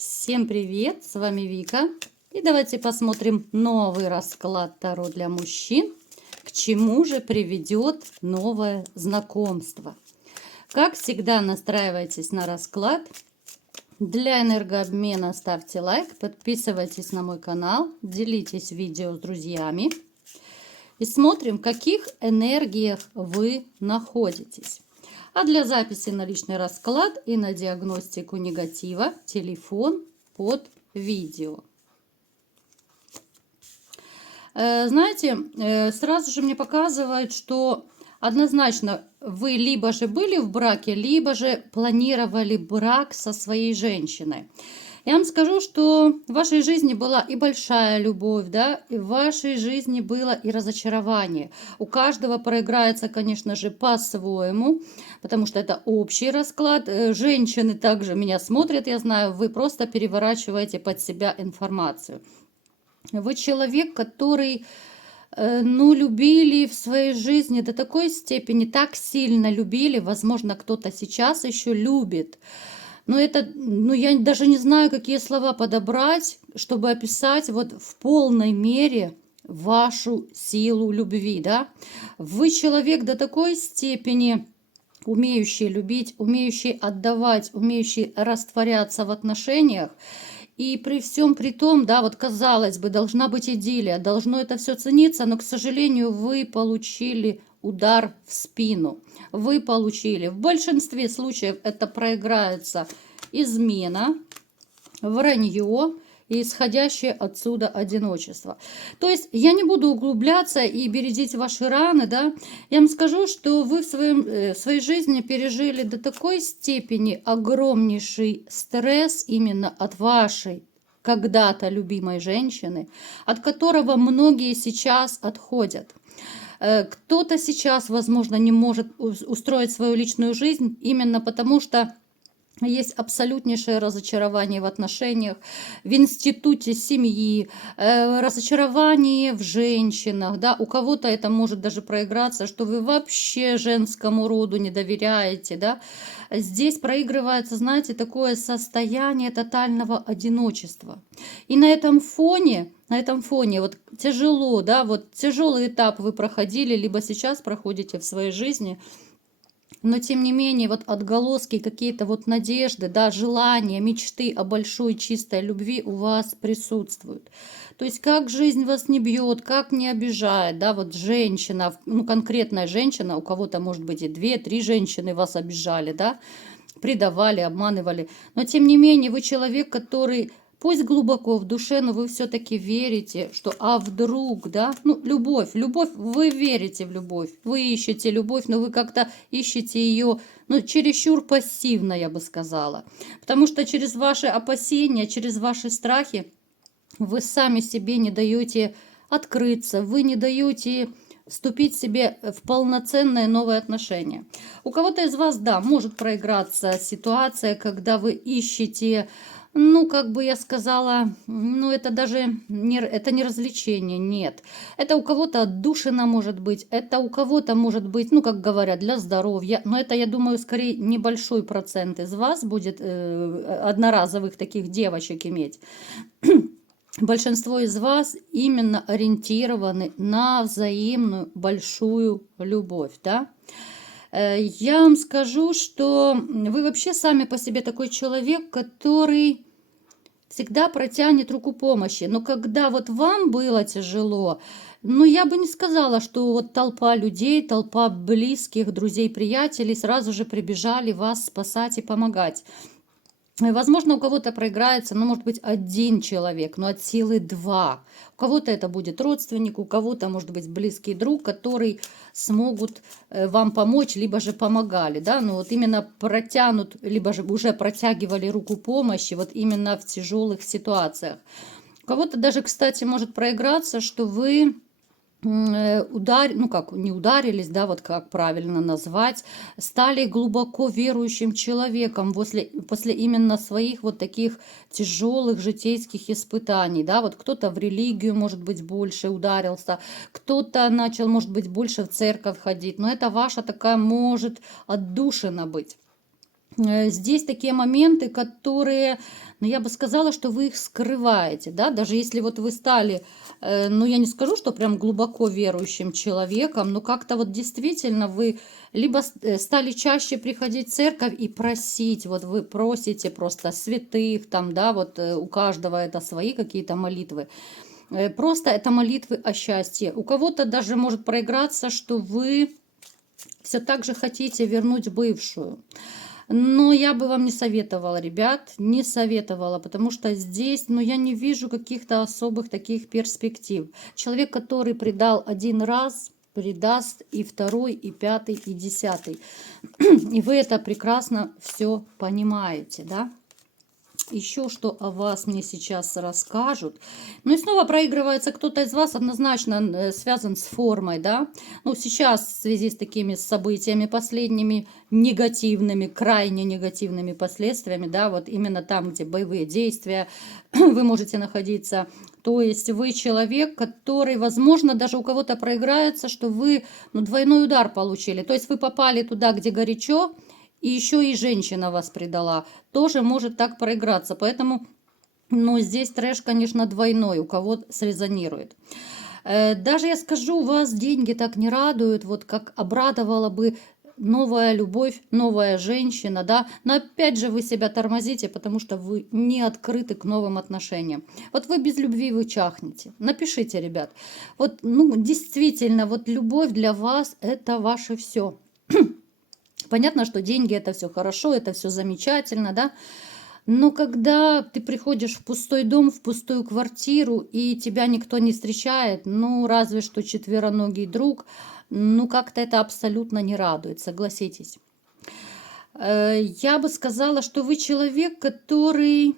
Всем привет, с вами Вика. И давайте посмотрим новый расклад Таро для мужчин. К чему же приведет новое знакомство? Как всегда, настраивайтесь на расклад. Для энергообмена ставьте лайк, подписывайтесь на мой канал, делитесь видео с друзьями. И смотрим, в каких энергиях вы находитесь. А для записи на личный расклад и на диагностику негатива телефон под видео. Знаете, сразу же мне показывают, что однозначно вы либо же были в браке, либо же планировали брак со своей женщиной. Я вам скажу, что в вашей жизни была и большая любовь, да, и в вашей жизни было и разочарование. У каждого проиграется, конечно же, по-своему, потому что это общий расклад. Женщины также меня смотрят, я знаю, вы просто переворачиваете под себя информацию. Вы человек, который, любили в своей жизни до такой степени, так сильно любили, возможно, кто-то сейчас еще любит. Но я даже не знаю, какие слова подобрать, чтобы описать вот в полной мере вашу силу любви, да. Вы человек до такой степени, умеющий любить, умеющий отдавать, умеющий растворяться в отношениях. И при всем при том, да, вот казалось бы, должна быть идиллия, должно это все цениться, но, к сожалению, вы получили удар в спину. Вы получили. В большинстве случаев это проиграется измена, вранье и исходящее отсюда одиночество. То есть я не буду углубляться и бередить ваши раны, да. Я вам скажу, что вы в своей жизни пережили до такой степени огромнейший стресс именно от вашей когда-то любимой женщины, от которого многие сейчас отходят. Кто-то сейчас, возможно, не может устроить свою личную жизнь именно потому, что есть абсолютнейшее разочарование в отношениях, в институте семьи, разочарование в женщинах. Да? У кого-то это может даже проиграться, что вы вообще женскому роду не доверяете. Да? Здесь проигрывается, знаете, такое состояние тотального одиночества. И на этом фоне вот тяжело, да, вот тяжелый этап вы проходили, либо сейчас проходите в своей жизни. Но тем не менее, вот отголоски, какие-то вот надежды, да, желания, мечты о большой чистой любви у вас присутствуют. То есть как жизнь вас не бьет, как не обижает, да, вот женщина, конкретная женщина, у кого-то может быть и 2-3 женщины вас обижали, да, предавали, обманывали. Но тем не менее, вы человек, который, пусть глубоко в душе, но вы все-таки верите, что вдруг, да, любовь, вы верите в любовь, вы ищете любовь, но вы как-то ищете ее, чересчур пассивно, я бы сказала. Потому что через ваши опасения, через ваши страхи вы сами себе не даете открыться, вы не даете вступить себе в полноценное новое отношение. У кого-то из вас, да, может проиграться ситуация, когда вы ищете, как бы я сказала, это даже это не развлечение, нет. Это у кого-то отдушина может быть, это у кого-то может быть, как говорят, для здоровья. Но это, я думаю, скорее небольшой процент из вас будет одноразовых таких девочек иметь. Большинство из вас именно ориентированы на взаимную большую любовь, да? Я вам скажу, что вы вообще сами по себе такой человек, который всегда протянет руку помощи. Но когда вот вам было тяжело, я бы не сказала, что вот толпа людей, толпа близких, друзей, приятелей сразу же прибежали вас спасать и помогать. Возможно, у кого-то проиграется, может быть, один человек, но от силы 2. У кого-то это будет родственник, у кого-то, может быть, близкий друг, который смогут вам помочь, либо же помогали, да, вот именно протянут, либо же уже протягивали руку помощи, вот именно в тяжелых ситуациях. У кого-то даже, кстати, может проиграться, что вы не ударились, да, вот как правильно назвать, стали глубоко верующим человеком после именно своих вот таких тяжелых житейских испытаний, да, вот кто-то в религию, может быть, больше ударился, кто-то начал, может быть, больше в церковь ходить, но это ваша такая может отдушина быть. Здесь такие моменты, которые, ну, я бы сказала, что вы их скрываете, да, даже если вот вы стали, ну, я не скажу, что прям глубоко верующим человеком, но как-то вот действительно вы либо стали чаще приходить в церковь и просить, вот вы просите просто святых там, да, вот у каждого это свои какие-то молитвы. Просто это молитвы о счастье. У кого-то даже может проиграться, что вы все так же хотите вернуть бывшую. Но я бы вам не советовала, ребят, не советовала, потому что здесь, ну, я не вижу каких-то особых таких перспектив. Человек, который предал один раз, предаст и второй, и пятый, и десятый. И вы это прекрасно все понимаете, да? Еще что о вас мне сейчас расскажут. Ну и снова проигрывается кто-то из вас однозначно связан с формой, да. Ну сейчас в связи с такими событиями последними, негативными, крайне негативными последствиями, да, вот именно там, где боевые действия, вы можете находиться. То есть вы человек, который, возможно, даже у кого-то проиграется, что вы, ну, двойной удар получили. То есть вы попали туда, где горячо, и еще и женщина вас предала, тоже может так проиграться. Поэтому, ну, здесь трэш, конечно, двойной, у кого срезонирует. Даже я скажу, вас деньги так не радуют, вот как обрадовала бы новая любовь, новая женщина, да, но опять же вы себя тормозите, потому что вы не открыты к новым отношениям. Вот вы без любви вы чахнете. Напишите, ребят. Вот, ну, действительно, вот любовь для вас это ваше все. Понятно, что деньги это все хорошо, это все замечательно, да. Но когда ты приходишь в пустой дом, в пустую квартиру, и тебя никто не встречает, ну, разве что четвероногий друг, ну, как-то это абсолютно не радует, согласитесь. Я бы сказала, что вы человек, который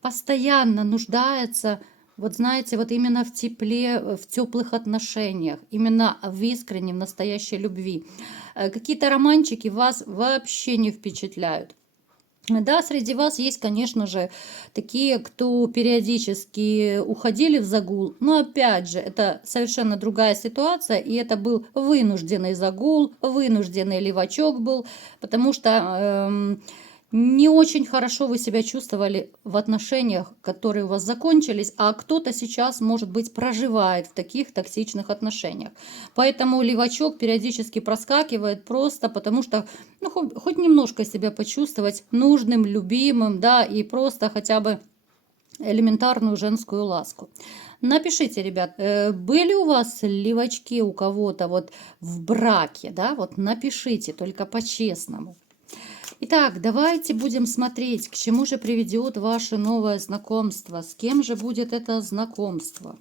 постоянно нуждается, вот знаете, вот именно в тепле, в теплых отношениях, именно в искренней, в настоящей любви. Какие-то романчики вас вообще не впечатляют. Да, среди вас есть, конечно же, такие, кто периодически уходили в загул, но опять же, это совершенно другая ситуация, и это был вынужденный загул, вынужденный левачок был, потому что не очень хорошо вы себя чувствовали в отношениях, которые у вас закончились, а кто-то сейчас, может быть, проживает в таких токсичных отношениях. Поэтому левачок периодически проскакивает просто потому, что ну, хоть немножко себя почувствовать нужным, любимым, да, и просто хотя бы элементарную женскую ласку. Напишите, ребят, были у вас левачки у кого-то вот в браке, да, вот напишите, только по-честному. Итак, давайте будем смотреть, к чему же приведет ваше новое знакомство, с кем же будет это знакомство.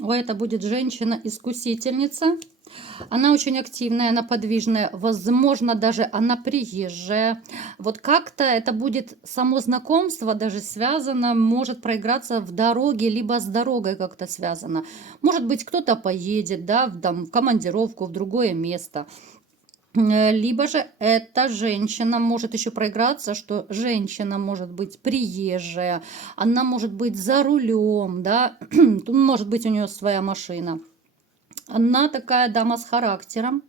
Ой, это будет женщина-искусительница. Она очень активная, она подвижная, возможно, даже она приезжая. Вот как-то это будет само знакомство даже связано, может проиграться в дороге, либо с дорогой как-то связано. Может быть, кто-то поедет, да, в командировку, в другое место. Либо же эта женщина может еще проиграться, что женщина может быть приезжая, она может быть за рулем, да, может быть у нее своя машина. Она такая дама с характером,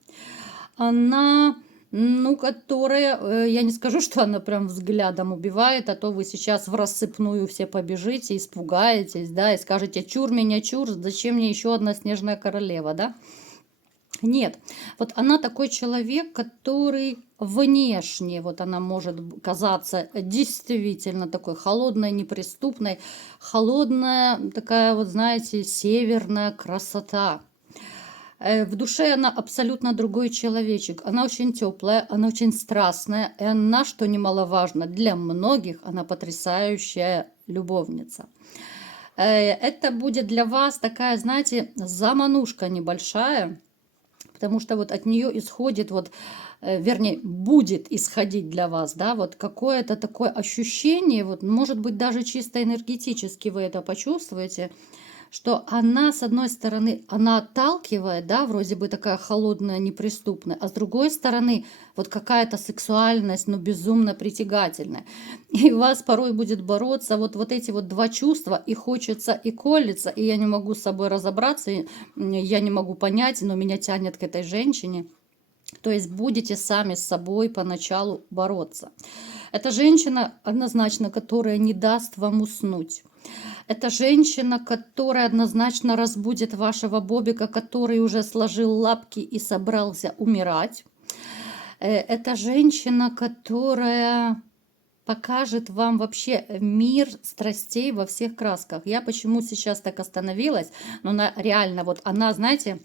она, ну, которая, я не скажу, что она прям взглядом убивает, а то вы сейчас в рассыпную все побежите, испугаетесь, да, и скажете, чур меня, чур, зачем мне еще одна снежная королева, да. Нет, вот она такой человек, который внешне, вот она может казаться действительно такой холодной, неприступной, холодная такая вот, знаете, северная красота. В душе она абсолютно другой человечек. Она очень теплая, она очень страстная, и она, что немаловажно, для многих она потрясающая любовница. Это будет для вас такая, знаете, заманушка небольшая, потому что вот от нее исходит вот, вернее, будет исходить для вас, да, вот какое-то такое ощущение, вот, может быть, даже чисто энергетически вы это почувствуете, что она, с одной стороны, она отталкивает, да, вроде бы такая холодная, неприступная, а с другой стороны, вот какая-то сексуальность, но безумно притягательная. И у вас порой будет бороться вот эти вот два чувства, и хочется, и колется, и я не могу с собой разобраться, я не могу понять, но меня тянет к этой женщине. То есть будете сами с собой поначалу бороться. Это женщина однозначно, которая не даст вам уснуть. Это женщина, которая однозначно разбудит вашего Бобика, который уже сложил лапки и собрался умирать. Это женщина, которая покажет вам вообще мир страстей во всех красках. Я почему сейчас так остановилась? Но она реально, вот она, знаете,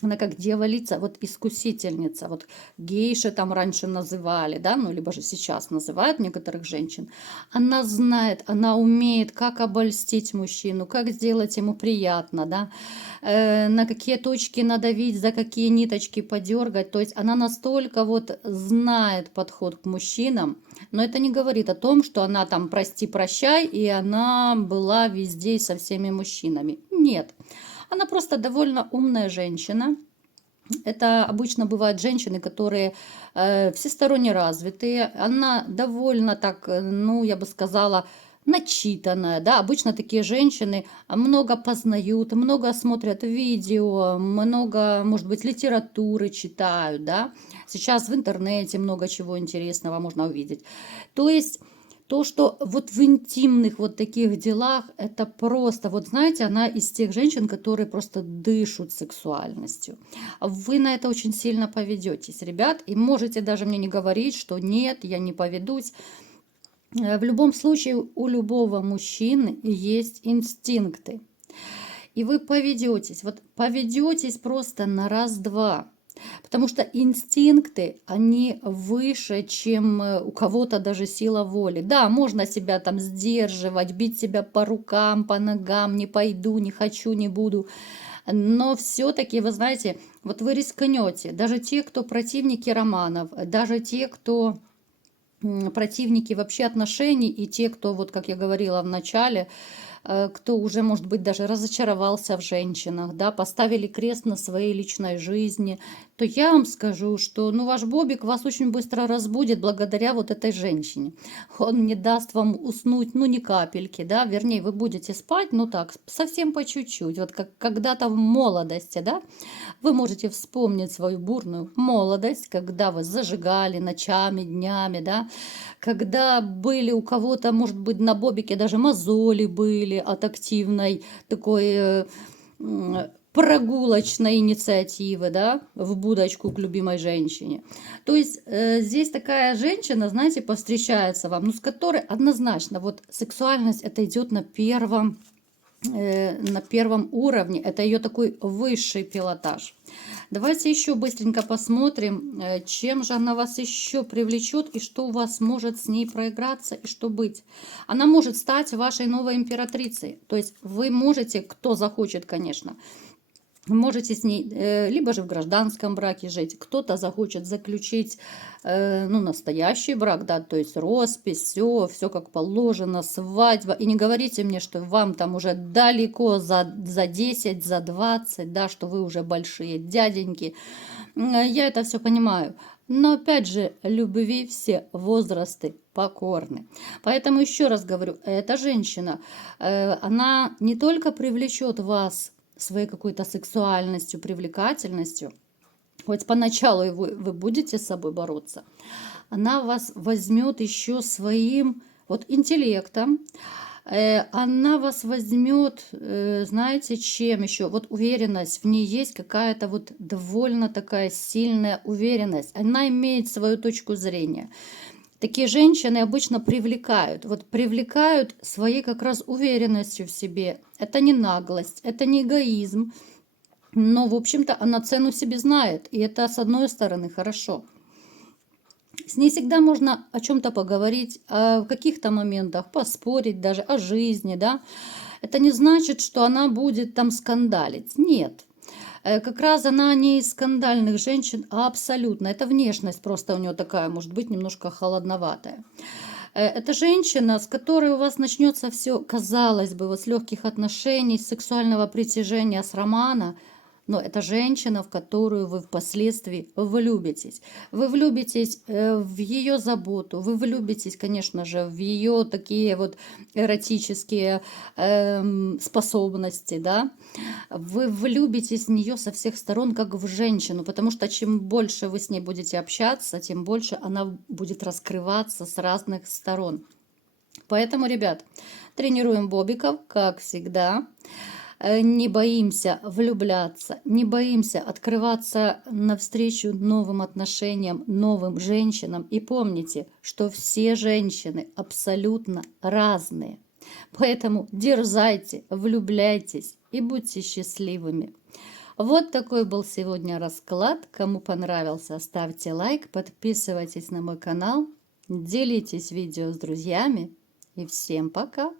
она как дьяволица, вот искусительница, вот гейши там раньше называли, да, ну, либо же сейчас называют некоторых женщин. Она знает, она умеет, как обольстить мужчину, как сделать ему приятно, да, на какие точки надавить, за какие ниточки подергать. То есть она настолько вот знает подход к мужчинам, но это не говорит о том, что она там прости-прощай, и она была везде и со всеми мужчинами. Нет. Она просто довольно умная женщина. Это обычно бывают женщины, которые всесторонне развитые. Она довольно так, ну, я бы сказала, начитанная, да, обычно такие женщины много познают, много смотрят видео, много, может быть, литературы читают, да, сейчас в интернете много чего интересного можно увидеть. То есть то, что вот в интимных вот таких делах, это просто, вот знаете, она из тех женщин, которые просто дышат сексуальностью. Вы на это очень сильно поведетесь, ребят, и можете даже мне не говорить, что нет, я не поведусь. В любом случае у любого мужчины есть инстинкты. И вы поведетесь, вот поведетесь просто на раз-два. Потому что инстинкты, они выше, чем у кого-то даже сила воли. Да, можно себя там сдерживать, бить себя по рукам, по ногам, не пойду, не хочу, не буду. Но все-таки, вы знаете, вот вы рискнете. Даже те, кто противники романов, даже те, кто противники вообще отношений, и те, кто, вот как я говорила в начале, кто уже, может быть, даже разочаровался в женщинах, да, поставили крест на своей личной жизни, то я вам скажу, что, ну, ваш Бобик вас очень быстро разбудит благодаря вот этой женщине. Он не даст вам уснуть, ну, ни капельки, да, вернее, вы будете спать, ну, так, совсем по чуть-чуть, вот как когда-то в молодости, да, вы можете вспомнить свою бурную молодость, когда вы зажигали ночами, днями, да, когда были у кого-то, может быть, на Бобике даже мозоли были от активной такой прогулочной инициативы, да, в будочку к любимой женщине. То есть здесь такая женщина, знаете, повстречается вам, ну, с которой однозначно вот сексуальность это идет на первом уровне, это ее такой высший пилотаж. Давайте еще быстренько посмотрим, чем же она вас еще привлечет и что у вас может с ней проиграться и что быть. Она может стать вашей новой императрицей, то есть вы можете, кто захочет, конечно, можете с ней либо же в гражданском браке жить, кто-то захочет заключить ну, настоящий брак, да, то есть роспись, все как положено, свадьба. И не говорите мне, что вам там уже далеко за 10, за 20, да, что вы уже большие дяденьки. Я это все понимаю. Но опять же, любви все возрасты покорны. Поэтому еще раз говорю, эта женщина, она не только привлечет вас своей какой-то сексуальностью, привлекательностью, хоть поначалу вы будете с собой бороться, она вас возьмет еще своим вот интеллектом, она вас возьмет, знаете, чем еще? Вот уверенность, в ней есть какая-то вот довольно такая сильная уверенность. Она имеет свою точку зрения. Такие женщины обычно привлекают, вот привлекают своей как раз уверенностью в себе. Это не наглость, это не эгоизм, но, в общем-то, она цену себе знает, и это, с одной стороны, хорошо. С ней всегда можно о чем-то поговорить, в каких-то моментах поспорить даже о жизни, да. Это не значит, что она будет там скандалить, нет. Как раз она не из скандальных женщин, а абсолютно. Это внешность просто у нее такая, может быть, немножко холодноватая. Это женщина, с которой у вас начнется все, казалось бы, вот с легких отношений, с сексуального притяжения, с романа. но это женщина, в которую вы впоследствии влюбитесь. Вы влюбитесь в ее заботу, вы влюбитесь, конечно же, в ее такие вот эротические способности, да. Вы влюбитесь в нее со всех сторон, как в женщину, потому что чем больше вы с ней будете общаться, тем больше она будет раскрываться с разных сторон. Поэтому, ребят, тренируем бобиков, как всегда. Не боимся влюбляться, не боимся открываться навстречу новым отношениям, новым женщинам. И помните, что все женщины абсолютно разные. Поэтому дерзайте, влюбляйтесь и будьте счастливыми. Вот такой был сегодня расклад. Кому понравился, ставьте лайк, подписывайтесь на мой канал, делитесь видео с друзьями. И всем пока!